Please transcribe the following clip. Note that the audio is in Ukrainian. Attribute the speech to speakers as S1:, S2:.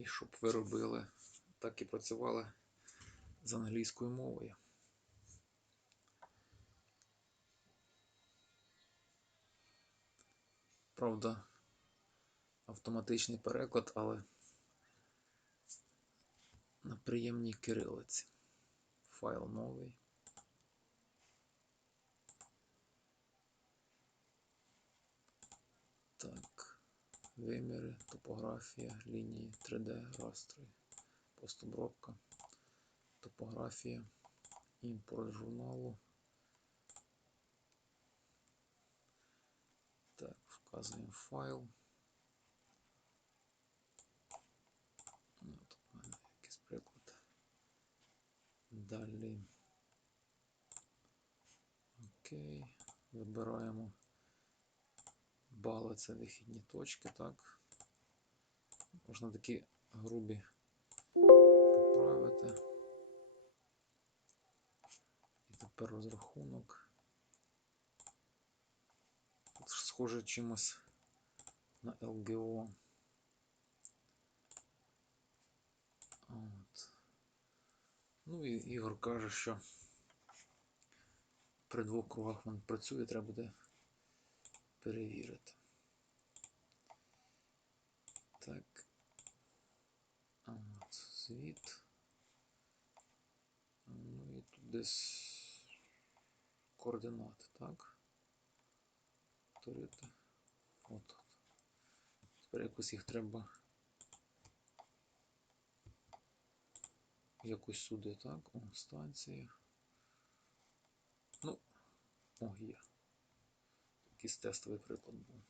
S1: І щоб ви робили, так і працювали з англійською мовою. Правда, автоматичний переклад, але на приємній кирилиці. Файл новий. Так, виміри, топографія, лінії 3D, растри, постобробка, топографія, імпорт журналу. Так, вказуємо файл. Ну, Тут в мене якийсь приклад. Далі. Окей. Вибираємо бали це вихідні точки, так. Можна такі грубі поправити. І тепер розрахунок. Тут схоже чимось на ЛГО. От. Ну і Ігор каже, що при двох кругах він працює, треба буде перевірити. Так. От, звіт. Ну і тут десь координати, так? Повторити. От. Тепер якось їх треба якось сюди, так? О, станція. Ну, о, є. Якийсь тестовий приклад був.